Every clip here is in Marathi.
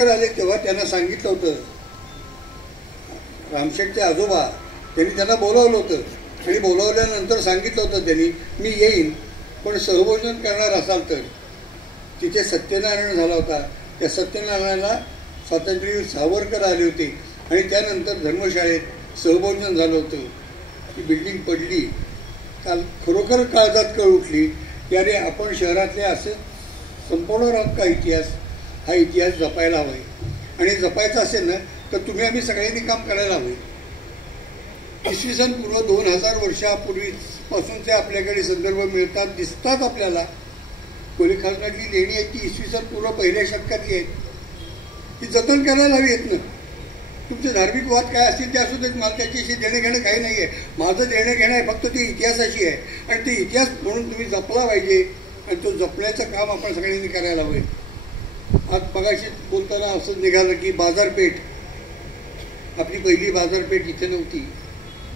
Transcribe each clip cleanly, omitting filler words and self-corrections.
सावरकर आले तेव्हा त्यांना सांगितलं होतं, रामशेठचे आजोबा त्यांनी त्यांना बोलावलं होतं आणि बोलावल्यानंतर सांगितलं होतं त्यांनी, मी येईन पण सहभोजन करणार असाल तर. तिथे सत्यनारायण झाला होता, त्या सत्यनारायणाला स्वातंत्र्यवीर सावरकर आले होते आणि त्यानंतर धर्मशाळेत सहभोजन झालं होतं. ती बिल्डिंग पडली. काल खरोखर काळजात कळ उठली की अरे आपण शहरातले असे संपवणार आहोत का इतिहास. हा इतिहास जपायला हवा आहे आणि जपायचा असेल ना तर तुम्ही आम्ही सगळ्यांनी काम करायला हवे. इसवी सन पूर्व 2000 वर्षापूर्वीपासूनचे आपल्याकडे संदर्भ मिळतात, दिसतात आपल्याला. कोळीखाजनाची लेणी आहे ती इसवी सन पूर्व पहिल्या शतकातली आहे. ती जतन करायला हवी आहेत ना. तुमचे धार्मिक वाद काय असतील ते असू देत, मला त्याच्याशी देणं घेणं काही नाही आहे. माझं देणं घेणं आहे फक्त ती इतिहासाची आहे आणि ते इतिहास म्हणून तुम्ही जपला पाहिजे आणि तो जपण्याचं काम आपण सगळ्यांनी करायला हवं. आज मगाशी बोलताना असं निघालं की बाजारपेठ, आपली पहिली बाजारपेठ इथे नव्हती.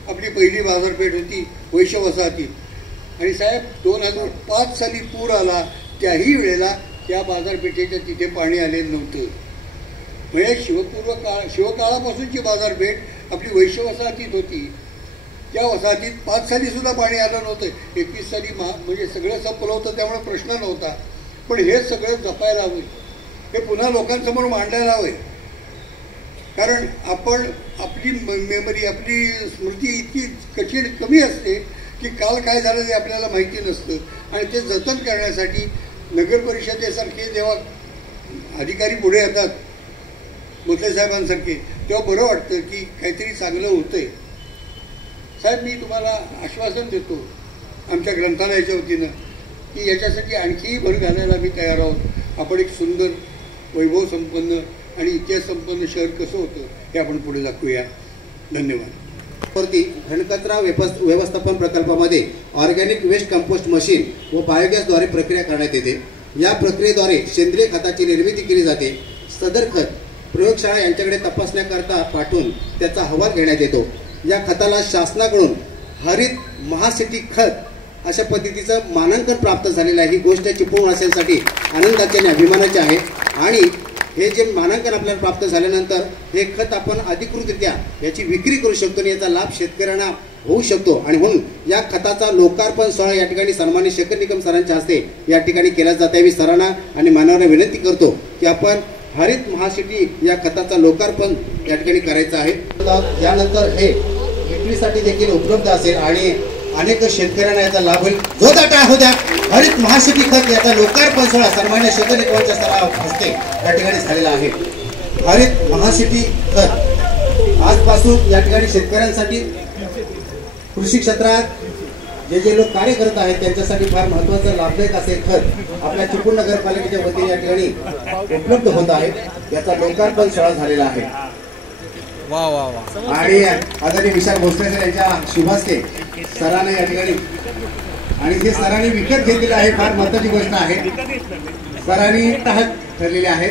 आपली पहिली बाजारपेठ होती वैश्य वसाहतीत आणि साहेब 2005 साली पूर आला, त्याही वेळेला त्या बाजारपेठेच्या तिथे पाणी आलेलं नव्हतं. म्हणजे शिवकाळापासूनची बाजारपेठ आपली वैश्य वसाहतीत होती. त्या वसाहतीत 5 साली सुद्धा पाणी आलं नव्हतं. 21 साली म्हणजे सगळं संपलं होतं, त्यामुळे प्रश्न नव्हता. पण हे सगळं जपायला हवं, हे पुन्हा लोकांसमोर मांडायला हवं. कारण आपण आपली मेमरी, आपली स्मृती इतकी कमी असते की काल काय झालं ते आपल्याला माहिती नसतं आणि ते जतन करण्यासाठी नगर परिषदेसारखे जेव्हा अधिकारी पुढे येतात, मोठे साहेबांसारखे, तेव्हा बरं वाटतं की काहीतरी चांगलं होतंय. साहेब मी तुम्हाला आश्वासन देतो आमच्या ग्रंथालयाच्या वतीनं की याच्यासाठी आणखीही भर घालायला आम्ही तयार आहोत. आपण एक सुंदर वैभव संपन्न आणि इतिहास संपन्न शहर कसं होतं हे आपण पुढे दाखवूया. धन्यवाद. वरती घनकचरा व्यवस्थापन प्रकल्पामध्ये ऑर्गॅनिक वेस्ट कंपोस्ट मशीन व बायोगॅसद्वारे प्रक्रिया करण्यात येते. या प्रक्रियेद्वारे सेंद्रिय खताची निर्मिती केली जाते. सदर खत प्रयोगशाळा यांच्याकडे तपासण्याकरता पाठवून त्याचा अहवाल घेण्यात येतो. या खताला शासनाकडून हरित महासिटी खत अशा पद्धतीचं मानांकन प्राप्त झालेलं आहे. ही गोष्ट चिपळूणवासियांसाठी आनंदाची आणि अभिमानाची आहे आणि हे जे मानांकन आपल्याला प्राप्त झाल्यानंतर हे खत आपण अधिकृतरित्या याची विक्री करू शकतो आणि याचा लाभ शेतकऱ्यांना होऊ शकतो. आणि म्हणून या खताचा लोकार्पण सोहळा या ठिकाणी सन्माननीय शेखर निकम सरांच्या हस्ते या ठिकाणी केला जात आहे. मी सरांना आणि मानवांना विनंती करतो की आपण हरित महासिटी या खताचा लोकार्पण या ठिकाणी करायचं आहे. यानंतर हे विक्रीसाठी देखील उपलब्ध असेल आणि अनेक शेतकऱ्यांना याचा लाभ होईल. जो दाटा हो द्या हरित महासिटी खत याचा लोकार्पण सोहळा सन्माननीय शेखर निकमच्या हस्ते या ठिकाणी झालेला आहे. हरित महासिटी खत आजपासून या ठिकाणी शेतकऱ्यांसाठी कृषी क्षेत्रात जे लोक कार्य करत आहेत त्यांच्यासाठी फार महत्वाचं लाभदायक असे खत आपल्या चिपळूण नगरपालिकेच्या वतीने या ठिकाणी उपलब्ध होत आहे. याचा लोकार्पण सोहळा झालेला आहे. आणि आदरणीय विशाल भोसले सर यांच्या शुभास्ते सरांनी या ठिकाणी आणि हे सरांनी विकत घेतलेलं आहे. फार महत्वाची गोष्ट आहे. सरांनी ठरलेले आहे.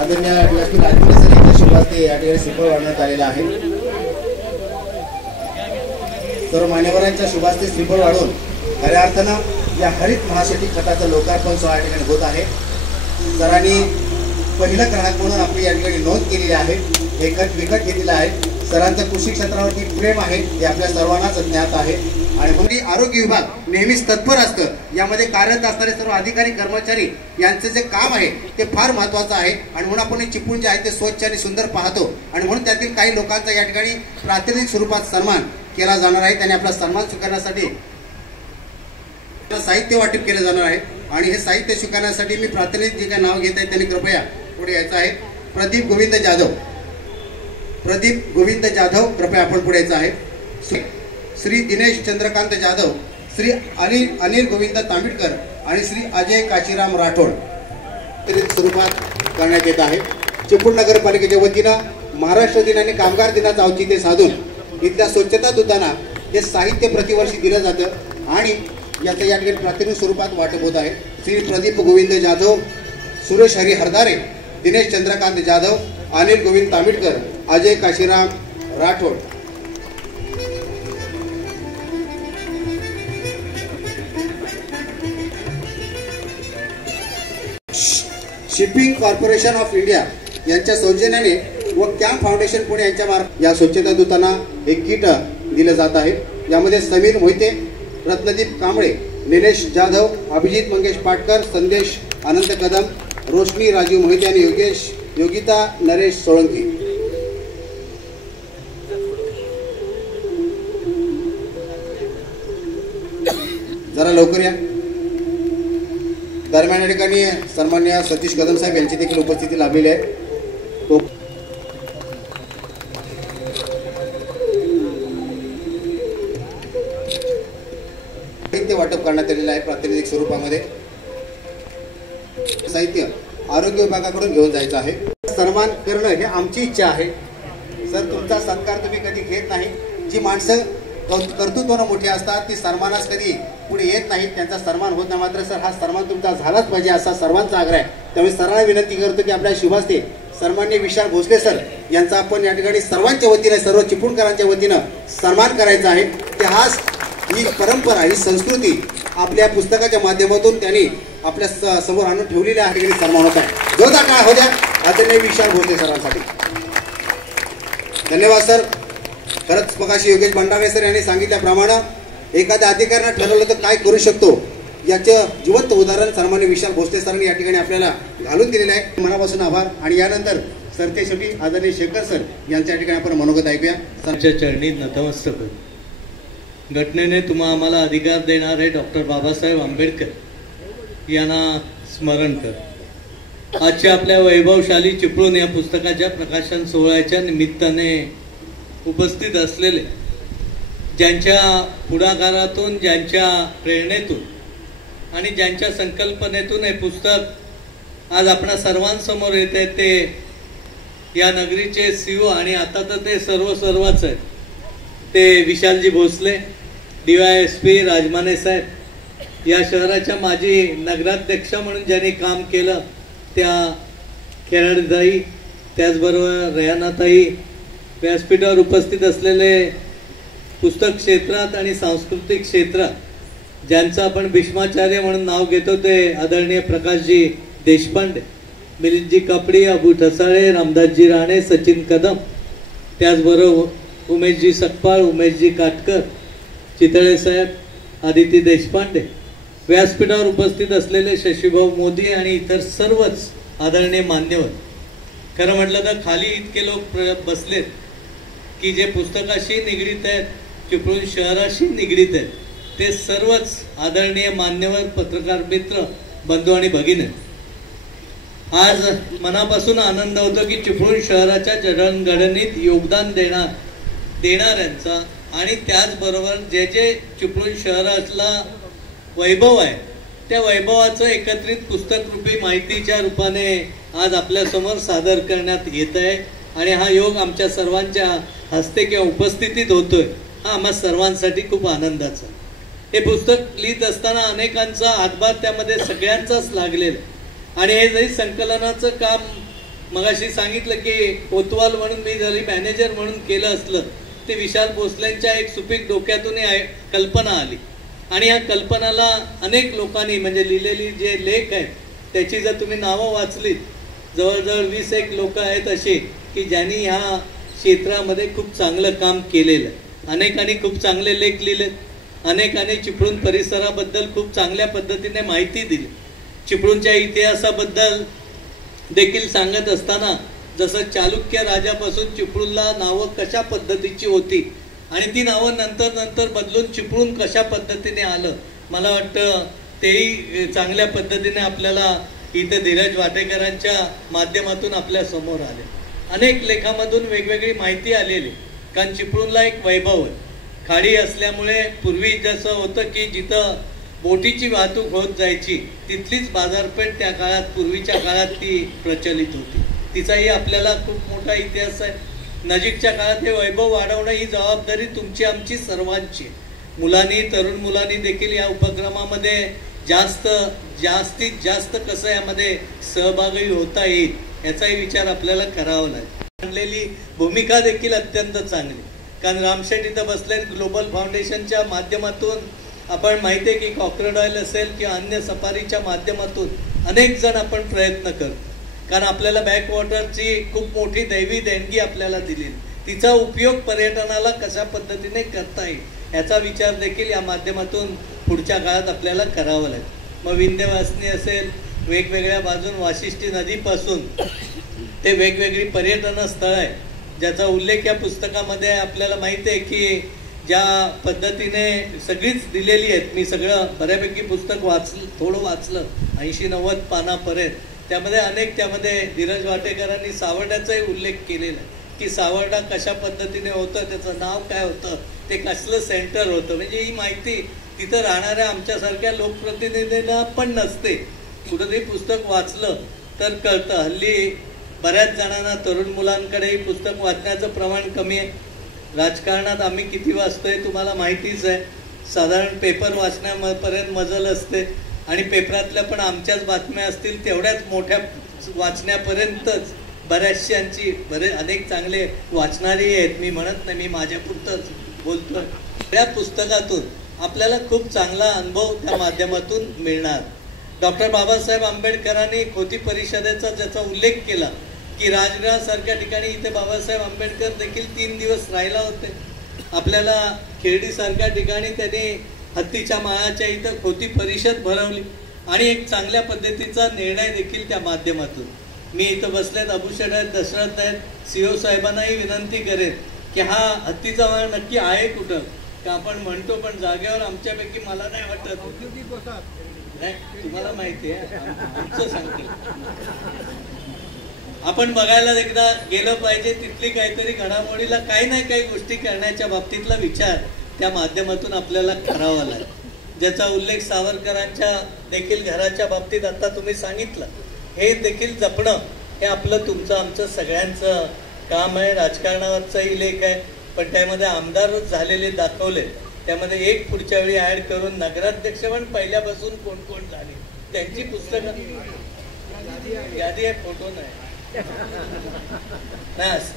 आदरणीय राजकीय सर यांच्या शुभास्ते या ठिकाणी श्रीफळ वाढवण्यात आलेला आहे. सर्व मान्यवरांच्या शुभास्ते श्रीफळ वाढवून खऱ्या अर्थानं या हरित महासिटी खताचं लोकार्पण सोहळा या ठिकाणी होत आहे. सरांनी पहिलं ग्राहक म्हणून आपली या ठिकाणी नोंद केलेली आहे. हे खत विकत घेतलेलं आहे. सरांचं कृषी क्षेत्रावरती प्रेम आहे हे आपल्या सर्वांनाच ज्ञात आहे. आणि म्हणून आरोग्य विभाग नेहमीच तत्पर असतं. यामध्ये कार्यरत असणारे सर्व अधिकारी कर्मचारी यांचं जे काम आहे ते फार महत्वाचं आहे आणि म्हणून आपण चिपळूण जे आहे ते स्वच्छ आणि सुंदर पाहतो आणि म्हणून त्यातील काही लोकांचा या ठिकाणी प्रातिनिधिक स्वरूपात सन्मान केला जाणार आहे. त्यांनी आपला सन्मान स्वीकारण्यासाठी साहित्य वाटप केलं जाणार आहे आणि हे साहित्य स्वीकारण्यासाठी मी प्रातिनिधिक जे काही नाव घेत आहे त्यांनी कृपया पुढे यायचं आहे. प्रदीप गोविंद जाधव कृपया आपण पुढे यायचं आहे. श्री दिनेश चंद्रकांत जाधव, श्री अनिल गोविंद तांबिडकर आणि श्री अजय काशीराम राठोड स्वरूपात करण्यात येत आहे. चिपळूण नगरपालिकेच्या वतीनं महाराष्ट्र दिन आणि कामगार दिनाचं औचित्य साधून इथल्या स्वच्छता दूतांना हे साहित्य प्रतिवर्षी दिलं जातं आणि याचं या ठिकाणी प्रातिनिधिक स्वरूपात वाटप होत आहे. Shri Pradeep Govind Jadhav, Suresh Hari Hardare, Dinesh Chandrakant Jadhav, Anil Govind Tambidkar, Ajay Kashiram Rathod. Shipping corporation of India यांच्या सौजन्याने व कॅम्प फाउंडेशन पुणे यांच्या मार्फत या स्वच्छता दूतांना एक किट दिलं जात आहे. यामध्ये समीर मोहिते, रत्नदीप कांबळे, निलेश जाधव, अभिजित मंगेश पाटकर, संदेश अनंत कदम, रोशनी राजीव मोहिते आणि योगिता नरेश सोळंकी. जरा लवकर या. दरम्यान या ठिकाणी सन्मान्य सतीश कदम साहेब यांची देखील उपस्थिती लाभलेली आहे. तो साहित्य वाटप करण्यात आलेलं आहे. प्रातिनिधिक स्वरूपामध्ये साहित्य आरोग्य विभागाकडून घेऊन जायचं आहे. सन्मान करणं हे आमची इच्छा आहे. सर, तुमचा सत्कार तुम्ही कधी घेत नाही. जी माणसं कर्तृत्वानं मोठी असतात ती सन्मानास कधी पुढे येत नाहीत, त्यांचा सन्मान होत नाही. मात्र सर, हा सन्मान तुमचा झालाच पाहिजे असा सर्वांचा आग्रह आहे. त्यामुळे सरांना विनंती करतो की आपल्या शुभास्ते सन्माननीय विशाल भोसले सर यांचा आपण या ठिकाणी सर्वांच्या वतीने, सर्व चिपळूणकरांच्या वतीनं सन्मान करायचा आहे. की ही परंपरा, ही संस्कृती आपल्या पुस्तकाच्या माध्यमातून त्यांनी आपल्या समोर आणून ठेवलेल्या या ठिकाणी सन्मान होत आहे. जोरदार टाळ्या हो द्या आदरणीय विशाल भोसले सरांसाठी. धन्यवाद सर. खरंच मगाशी योगेश भंडारे सर यांनी सांगितल्याप्रमाणे एखाद्या अधिकाऱ्यानं ठरवलं तर काय करू शकतो याचं जिवंत उदाहरण सन्माननीय विशाल भोसले सरांनी या ठिकाणी आपल्याला घालून दिलेलं आहे. मनापासून आभार. आणि यानंतर सरते शेवटी आदरणीय शेखर सर यांच्या या ठिकाणी आपण मनोगत ऐकूया. सरच्या चरणी नतमस्तक होतो. घटनेने आम्हाला अधिकार देणारे डॉक्टर बाबासाहेब आंबेडकर यांना स्मरण कर. आजच्या आपल्या वैभवशाली चिपळूण या पुस्तकाच्या प्रकाशन सोहळ्याच्या निमित्ताने उपस्थित असलेले, ज्यांच्या पुढाकारातून, ज्यांच्या प्रेरणेतून आणि ज्यांच्या संकल्पनेतून हे पुस्तक आज आपणा सर्वांसमोर येते, ते या नगरीचे CEO आणि आता तर ते सर्वच आहेत, ते विशालजी भोसले, DYSP राजमाने साहेब, या शहराच्या माजी नगराध्यक्ष म्हणून ज्यांनी काम केलं त्या खेळाडूताई, त्याचबरोबर रेहानाताई, व्यासपीठावर उपस्थित असलेले पुस्तक क्षेत्रात आणि सांस्कृतिक क्षेत्रात ज्यांचं आपण भीष्माचार्य म्हणून नाव घेतो ते आदरणीय प्रकाशजी देशपांडे, मिलिंदजी कापडी, अबू ठसाळे, रामदासजी राणे, सचिन कदम, त्याचबरोबर उमेशजी सकपाळ, उमेशजी काटकर, चितळे साहेब, आदिती देशपांडे, व्यासपीठावर उपस्थित असलेले शशीभाऊ मोदी आणि इतर सर्वच आदरणीय मान्यवर. खरं म्हटलं तर खाली इतके लोक बसलेत की जे पुस्तकाशी निगडीत आहेत, चिपळूण शहराशी निगडीत आहेत, ते सर्वच आदरणीय मान्यवर, पत्रकार मित्र, बंधू आणि भगिनी. आज मनापासून आनंद होतो की चिपळूण शहराच्या जडणघडणीत योगदान देणाऱ्यांचा आणि त्याचबरोबर जे चिपळूण शहरातला वैभव आहे त्या वैभवाचं एकत्रित पुस्तकरूपी माहितीच्या रूपाने आज आपल्यासमोर सादर करण्यात येत आहे. आणि हा योग आमच्या सर्वांच्या हस्ते किंवा उपस्थितीत होतोय, हा आम्हा सर्वांसाठी खूप आनंदाचा. हे पुस्तक लिहित असताना अनेकांचा हातभार त्यामध्ये सगळ्यांचाच लागलेला. आणि हे जरी संकलनाचं काम मगाशी सांगितलं की कोतवाल म्हणून मी जरी मॅनेजर म्हणून केलं असलं, ते विशाल भोसलेंच्या एक सुपीक डोक्यातून कल्पना आली. आणि या कल्पनाला अनेक लोकांनी म्हणजे लिहिलेली जे लेख आहेत त्याची जर तुम्ही नावं वाचलीत, जवळजवळ 20-1 लोक आहेत असे की ज्यांनी ह्या क्षेत्रामध्ये खूप चांगलं काम केलेलं आहे. अनेकांनी खूप चांगले लेख लिहिलेत, अनेकांनी चिपळूण परिसराबद्दल खूप चांगल्या पद्धतीने माहिती दिली. चिपळूणच्या इतिहासाबद्दल देखील सांगत असताना जसं चालुक्य राजापासून चिपळूणला नावं कशा पद्धतीची होती आणि ती नावं नंतर बदलून चिपळूण कशा पद्धतीने आलं, मला वाटतं तेही चांगल्या पद्धतीने आपल्याला इथं धीरज वाटेकरांच्या माध्यमातून आपल्या समोर आले. अनेक लेखामधून वेगवेगळी माहिती आलेली. कारण चिपळूणला एक वैभव आहे. खाडी असल्यामुळे पूर्वी जसं होतं की जिथं बोटीची वाहतूक होत जायची तिथलीच बाजारपेठ त्या काळात, पूर्वीच्या काळात ती प्रचलित होती. तिचाही आपल्याला खूप मोठा इतिहास आहे. नजीकच्या काळात हे वैभव वाढवणं ही जबाबदारी तुमची आमची सर्वांची. मुलांनी, तरुण मुलांनी देखील या उपक्रमामध्ये जास्तीत जास्त कसं यामध्ये सहभागी होता येईल याचाही विचार आपल्याला करावा लागेल. आणलेली भूमिका देखील अत्यंत चांगली. कारण रामशेठ इथं बसले, ग्लोबल फाउंडेशनच्या माध्यमातून आपण माहिती आहे की कॉक्रोडाईल असेल किंवा अन्य सफारीच्या माध्यमातून अनेक जण आपण प्रयत्न करतो. कारण आपल्याला बॅकवॉटरची खूप मोठी दैवी देणगी आपल्याला दिली, तिचा उपयोग पर्यटनाला कशा पद्धतीने करता येईल याचा विचार देखील या माध्यमातून पुढच्या काळात आपल्याला करावं लागेल. मग विंध्यवासिनी असेल, वेगवेगळ्या बाजून वाशिष्ठी नदीपासून ते वेगवेगळी पर्यटन स्थळ आहे ज्याचा उल्लेख या पुस्तकामध्ये आपल्याला माहिती आहे की ज्या पद्धतीने सगळीच दिलेली आहेत. मी सगळं बऱ्यापैकी पुस्तक थोडं वाचलं 80-90 पानापर्यंत. त्यामध्ये अनेक त्यामध्ये धीरज वाटेकरांनी सावर्ड्याचाही उल्लेख केलेला आहे की सावर्डा कशा पद्धतीने होतं, त्याचं नाव काय होतं, ते कसलं सेंटर होतं. म्हणजे ही माहिती तिथं राहणाऱ्या आमच्यासारख्या लोकप्रतिनिधींना पण नसते. कुठंतरी पुस्तक वाचलं तर कळतं. हल्ली बऱ्याच जणांना, तरुण मुलांकडे ही पुस्तक वाचण्याचं प्रमाण कमी आहे. राजकारणात आम्ही किती वाचतोय तुम्हाला माहितीच आहे. साधारण पेपर वाचण्यापर्यंत मजल असते आणि पेपरातल्या पण आमच्याच बातम्या असतील तेवढ्याच मोठ्या वाचण्यापर्यंतच बऱ्याचशांची अनेक चांगले वाचणारी आहेत. मी म्हणत नाही, मी माझ्यापुरतंच बोलतोय. त्या पुस्तकातून आपल्याला खूप चांगला अनुभव त्या माध्यमातून मिळणार. डॉक्टर बाबासाहेब आंबेडकरांनी खोती परिषदेचा ज्याचा उल्लेख केला की राजगृहासारख्या ठिकाणी इथे बाबासाहेब आंबेडकर देखील 3 दिवस राहिला होते. आपल्याला खेर्डीसारख्या ठिकाणी त्यांनी हत्तीच्या माळाच्या इथं खोती परिषद भरवली आणि एक चांगल्या पद्धतीचा निर्णय देखील त्या माध्यमातून. मी इथं बसलेत, अभूषण आहेत, दशरथ आहेत, सीओ साहेबांनाही विनंती करेन की हा हत्तीचा माळ नक्की आहे कुठं, का आपण म्हणतो पण जागेवर आमच्यापैकी मला नाही वाटत. नाही, तुम्हाला माहिती आहे, आमचं सांगते. आपण बघायला एकदा गेलं पाहिजे. तिथली काहीतरी घडामोडीला काही नाही काही गोष्टी करण्याच्या बाबतीतला विचार त्या माध्यमातून आपल्याला करावा लागेल. ज्याचा उल्लेख सावरकरांच्या देखील घराच्या बाबतीत आता तुम्ही सांगितलं. हे देखील जपणं हे आपलं, तुमचं, आमचं सगळ्यांचं काम आहे. राजकारणावरचाही लेख आहे पण त्यामध्ये आमदार झालेले दाखवले. त्यामध्ये एक पुढच्या वेळी ऍड करून नगराध्यक्ष पण पहिल्यापासून कोण कोण झाले त्यांची पुस्तकं, यादी आहे, फोटो नाही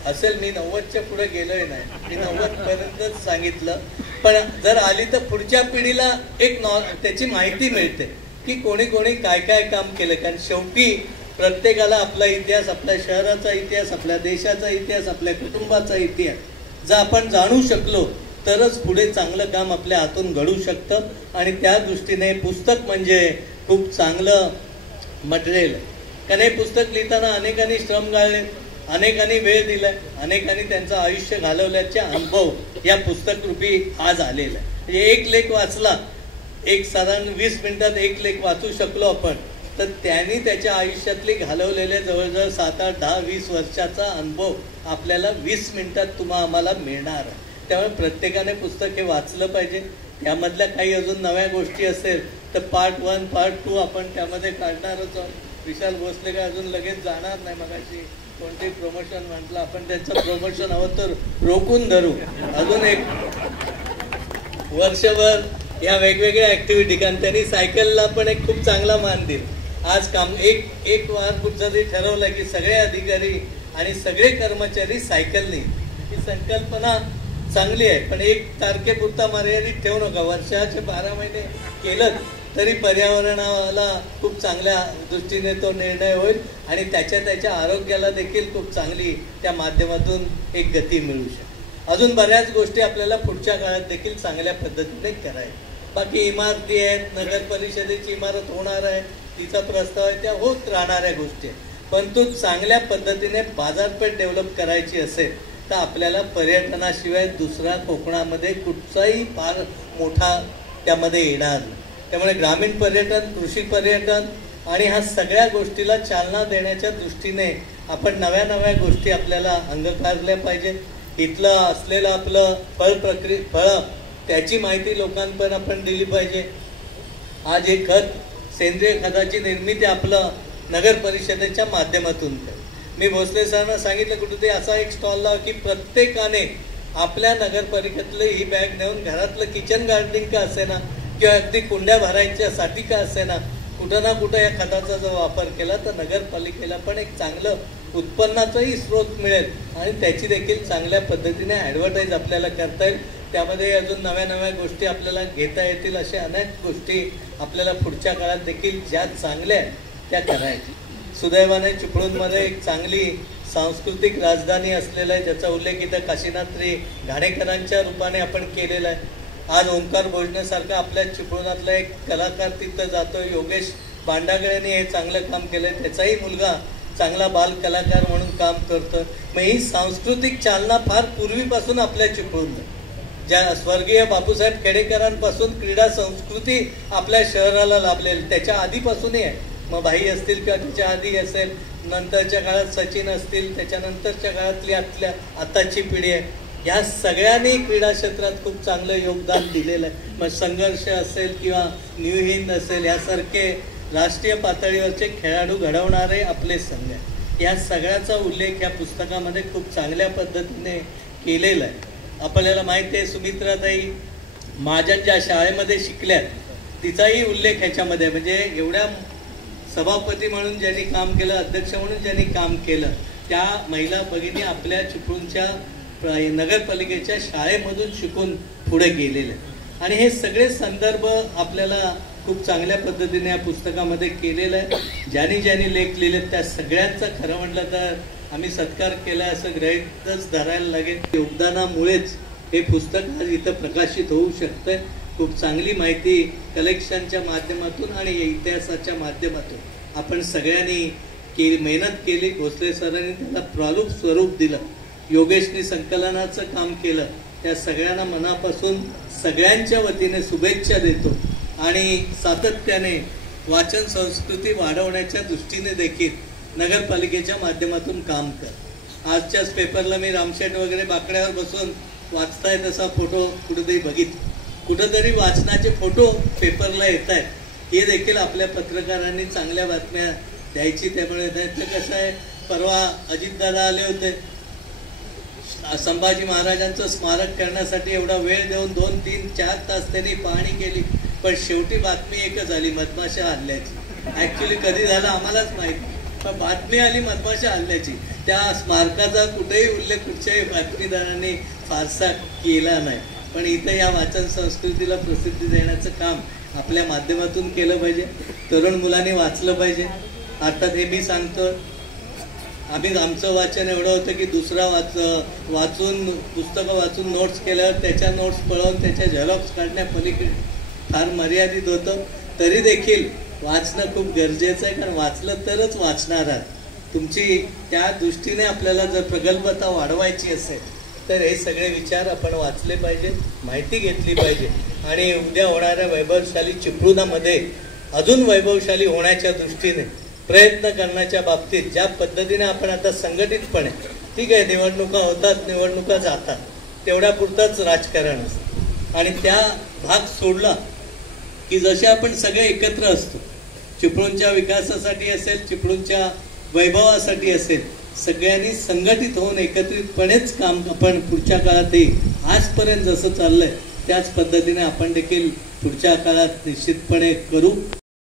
असेल. मी 90च्या पुढे गेलोय नाही, मी 90 पर्यंतच सांगितलं. पण जर आली तर पुढच्या पिढीला एक त्याची माहिती मिळते की कोणी कोणी काय काय काम केलं. कारण शेवटी प्रत्येकाला आपला इतिहास, आपल्या शहराचा इतिहास, आपल्या देशाचा इतिहास, आपल्या कुटुंबाचा इतिहास जर आपण जाणू शकलो तरच पुढे चांगलं काम आपल्या हातून घडू शकतं. आणि त्या दृष्टीने पुस्तक म्हणजे खूप चांगलं मटेरियल. कारण हे पुस्तक लिहिताना अनेकांनी श्रम गाळले, अनेकांनी वेळ दिलाय, अनेकांनी त्यांचं आयुष्य घालवल्याचे अनुभव या पुस्तक रूपी आज आलेला आहे. म्हणजे एक लेख वाचला, एक साधारण 20 मिनिटात एक लेख वाचू शकलो आपण, तर त्यांनी त्याच्या आयुष्यातले घालवलेले जवळजवळ 7, 8, 10, 20 वर्षाचा अनुभव आपल्याला 20 मिनिटात आम्हाला मिळणार आहे. त्यामुळे प्रत्येकाने पुस्तक हे वाचलं पाहिजे. यामधल्या काही अजून नव्या गोष्टी असेल तर पार्ट 1, पार्ट 2 आपण त्यामध्ये काढणारच आहोत. विशाल भोसले काय अजून लगेच जाणार नाही. मगाशी कोणतेही प्रमोशन म्हटलं, आपण त्यांचं प्रमोशन हवं तर रोखून धरू. अजून एक वर्षभर या वेगवेगळ्या ऍक्टिव्हिटी, कारण त्यांनी सायकलला पण एक खूप चांगला मान दिला. आज काम एक वार कुठचं तरी ठरवलं की सगळे अधिकारी आणि सगळे कर्मचारी सायकलने. ही संकल्पना चांगली आहे पण 1 तारखेपुरता मर्यादित ठेवू नका. वर्षाचे 12 महिने केलं तरी पर्यावरणाला खूप चांगल्या दृष्टीने तो निर्णय होईल आणि त्याच्या आरोग्याला देखील खूप चांगली त्या माध्यमातून एक गती मिळू शकते. अजून बऱ्याच गोष्टी आपल्याला पुढच्या काळात देखील चांगल्या पद्धतीने करायच्या. बाकी इमारती आहेत, नगर परिषदेची इमारत होणार आहे, तिचा प्रस्ताव आहे, त्या होत राहणाऱ्या गोष्टी आहेत. पण तो चांगल्या पद्धतीने बाजारपेठ डेव्हलप करायची असेल तर आपल्याला पर्यटनाशिवाय दुसरा कोकणामध्ये कुठचाही फार मोठा त्यामध्ये येणार नाही. त्यामुळे ग्रामीण पर्यटन, कृषी पर्यटन आणि ह्या सगळ्या गोष्टीला चालना देण्याच्या दृष्टीने आपण नव्या नव्या गोष्टी आपल्याला अंगीकारल्या पाहिजे. इथलं असलेलं आपलं फळं त्याची माहिती लोकांपर्यंत आपण दिली पाहिजे. आज हे खत, सेंद्रिय खताची निर्मिती आपलं नगर परिषदेच्या माध्यमातून कर. मी भोसले सरांना सांगितलं कुठे ते असा एक स्टॉल लावा की प्रत्येकाने आपल्या नगरपालिकेतलं ही बॅग नेऊन घरातलं किचन गार्डनिंग का असेना किंवा अगदी कुंड्या भरायच्यासाठी का असेना कुठं ना कुठं या खताचा जर वापर केला तर नगरपालिकेला पण एक चांगलं उत्पन्नाचाही स्रोत मिळेल आणि त्याची देखील चांगल्या पद्धतीने ॲडव्हर्टाईज आपल्याला करता येईल. त्यामध्ये अजून नव्या नव्या गोष्टी आपल्याला घेता येतील. अशा अनेक गोष्टी आपल्याला पुढच्या काळात देखील ज्या चांगल्या आहेत त्या करायच्या. सुदैवाने चिपळूणमध्ये एक चांगली सांस्कृतिक राजधानी असलेलं आहे, ज्याचा उल्लेख इथं काशीनाथरी घाणेकरांच्या रूपाने आपण केलेला आहे. आज ओंकार भोजनेसारखा आपल्या चिपळूणातला एक कलाकार तिथं जातो. योगेश बांडागळेने हे चांगलं काम केलंय, त्याचाही मुलगा चांगला बाल कलाकार म्हणून काम करतो. मग ही सांस्कृतिक चालना फार पूर्वीपासून आपल्या चिपळूण, ज्या स्वर्गीय बापूसाहेब खेडेकरांपासून क्रीडा संस्कृती आपल्या शहराला लाभलेली, त्याच्या आधीपासूनही आहे. मग भाई असतील किंवा त्याच्या आधी असेल, नंतरच्या काळात सचिन असतील, त्याच्यानंतरच्या काळातली आताची पिढी आहे, या सगळ्यांनी क्रीडा क्षेत्रात खूप चांगलं योगदान दिलेलं आहे. मग संघर्ष असेल किंवा न्यू हिंद असेल, यासारखे राष्ट्रीय पातळीवरचे खेळाडू घडवणारे आपले संघ आहे. या सगळ्याचा उल्लेख या पुस्तकामध्ये खूप चांगल्या पद्धतीने केलेला आहे. आपल्याला माहिती आहे सुमित्राताई महाजन ज्या शाळेमध्ये शिकल्यात तिचाही उल्लेख ह्याच्यामध्ये, म्हणजे एवढ्या सभापती म्हणून ज्यांनी काम केलं, अध्यक्ष म्हणून ज्यांनी काम केलं, त्या महिला भगिनी आपल्या चिपळूणच्या नगरपालिकेच्या शाळेमधून शिकून पुढे गेलेले. आणि हे सगळे संदर्भ आपल्याला खूप चांगल्या पद्धतीने या पुस्तकामध्ये केलेलं आहे. ज्यांनी ज्यांनी लेख लिहिले त्या सगळ्यांचा खरं म्हटलं तर आम्ही सत्कार केला असं गृहीतच धरायला लागेल. योगदानामुळेच हे पुस्तक आज इथं प्रकाशित होऊ शकतंय. खूप चांगली माहिती कलेक्शनच्या माध्यमातून आणि इतिहासाच्या माध्यमातून आपण सगळ्यांनी मेहनत केली. भोसले सरांनी त्याला प्रारूप स्वरूप दिलं, योगेशने संकलनाचं काम केलं. त्या सगळ्यांना मनापासून सगळ्यांच्या वतीने शुभेच्छा देतो. आणि सातत्याने वाचन संस्कृती वाढवण्याच्या दृष्टीने देखील नगरपालिकेच्या माध्यमातून काम कर. आजच्याच पेपरला मी रामशेठ वगैरे बाकड्यावर बसून वाचताय तसा फोटो कुठेतरी बघितला. कुठंतरी वाचनाचे फोटो पेपरला येत आहेत, हे देखील आपल्या पत्रकारांनी चांगल्या बातम्या द्यायची. त्यामुळे कसं आहे, परवा अजितदादा आले होते, संभाजी महाराजांचं स्मारक करण्यासाठी एवढा वेळ देऊन 2, 3, 4 तास त्यांनी पाहणी केली, पण शेवटी बातमी एकच आली, मधमाशा हल्ल्याची. ऍक्च्युली कधी झालं आम्हालाच माहिती, पण बातमी आली मधमाशा हल्ल्याची. त्या स्मारकाचा कुठेही उल्लेख कुठच्याही बातमीदारांनी फारसा केला नाही. पण इथं या वाचन संस्कृतीला प्रसिद्धी देण्याचं काम आपल्या माध्यमातून केलं पाहिजे. तरुण मुलांनी वाचलं पाहिजे. अर्थात हे मी सांगतो, आमचं वाचन एवढं होतं की दुसरा वाचून पुस्तकं वाचून नोट्स केल्यावर त्याच्या नोट्स पळवून त्याच्या झेरॉक्स काढण्यापलीकडे फार मर्यादित होतं. तरी देखील वाचणं खूप गरजेचं आहे, कारण वाचलं तरच वाचणार आहात. तुमची त्या दृष्टीने आपल्याला जर प्रगल्भता वाढवायची असेल तर हे सगळे विचार आपण वाचले पाहिजेत, माहिती घेतली पाहिजे. आणि उद्या होणाऱ्या वैभवशाली चिपळूणामध्ये अजून वैभवशाली होण्याच्या दृष्टीने प्रयत्न करण्याच्या बाबतीत ज्या पद्धतीने आपण आता संघटितपणे, ठीक आहे निवडणुका होतात, निवडणुका जातात, तेवढ्या पुरतंच राजकारण असतं. आणि त्या भाग सोडला की जसे आपण सगळे एकत्र असतो, चिपळूणच्या विकासासाठी असेल, चिपळूणच्या वैभवासाठी असेल, सगळ्यांनी संघटित होऊन एकत्रितपणेच काम आपण पुढच्या काळातही आजपर्यंत जसं चाललंय त्याच पद्धतीने आपण देखील पुढच्या काळात निश्चितपणे करू.